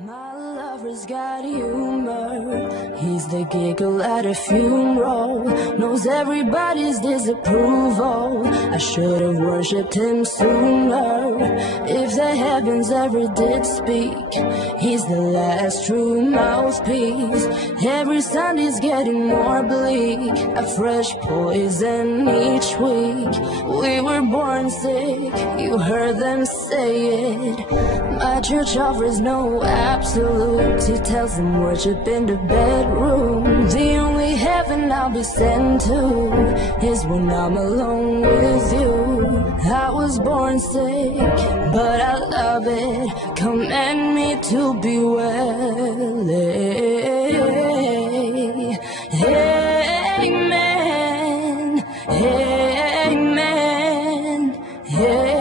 My lover's got humor. He's the giggle at a funeral. Knows everybody's disapproval. I should have worshipped him sooner. If the heavens ever did speak, he's the last true mouthpiece. Every Sunday's getting more bleak. A fresh poison each week. We were born sick, you heard them say it. My church offers no absolutes. He tells them worship in the bedroom. The only heaven I'll be sent to is when I'm alone with you. I was born sick, but I love it. Command me to be well. Amen. Amen. Amen.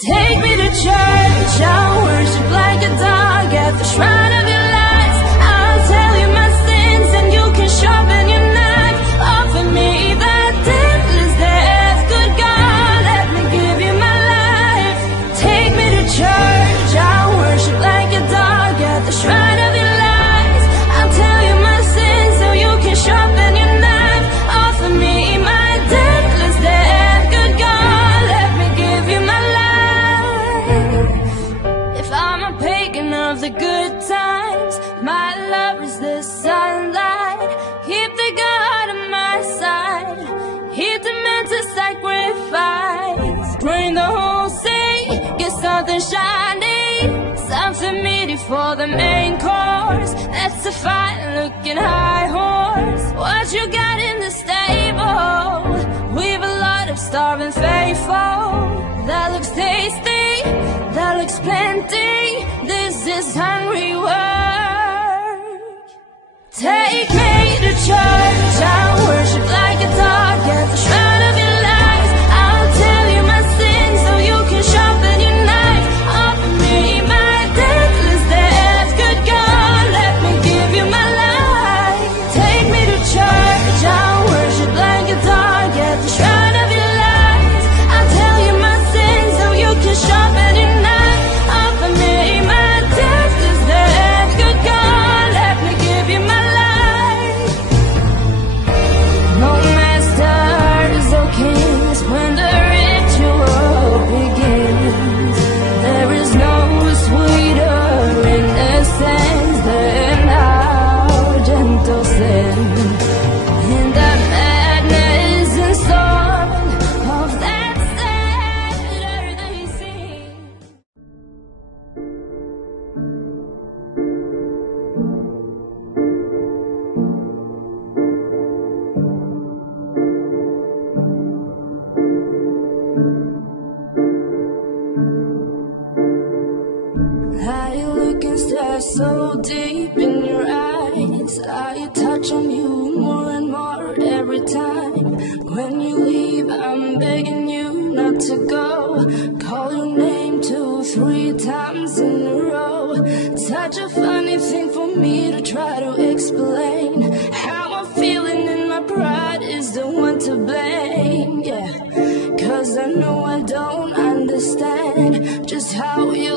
Take me to church, I'll worship like a dog at the shrine of your lies. I'll tell you my sins and you can sharpen your knife. Offer me that deathless death, good God, let me give you my life. Take me to church, I'll worship like a dog at the shrine of your lies. I'll tell you my sins so you can sharpen your knife. Offer me my deathless death, good God, let me give you my life. If I'm a pagan of the good times, my love is the sunlight. Keep the God on my side. He demands a sacrifice. Drain the whole sea, get something shiny. Something meaty for the main course. That's a fine-looking high horse. What you got in the stable? We've a lot of starving faithful. That looks tasty, that looks plenty. This is hungry work. Take me to church, I'll worship like a dog at the shrine of your lies. I'll tell you my sins so you can sharpen your knife. Offer me my deathless death, good God, let me give you my life. Take me to church, I'll worship like a dog at the shrine of your lies. I'll tell you my sins so you can sharpen your knife. Offer me my deathless death, good God, let me give you my life. No masters or kings when the ritual begins. There is no sweeter innocence than our gentle sin. In that madness and storm of that sad earthly scene. I look and stare so deep in your eyes. I touch on you more and more every time. When you leave, I'm begging you not to go. Call your name 2-3 times in a row. Such a funny thing for me to try to explain. How I'm feeling in my pride is the one to blame. Yeah, 'cause I know I don't understand just how you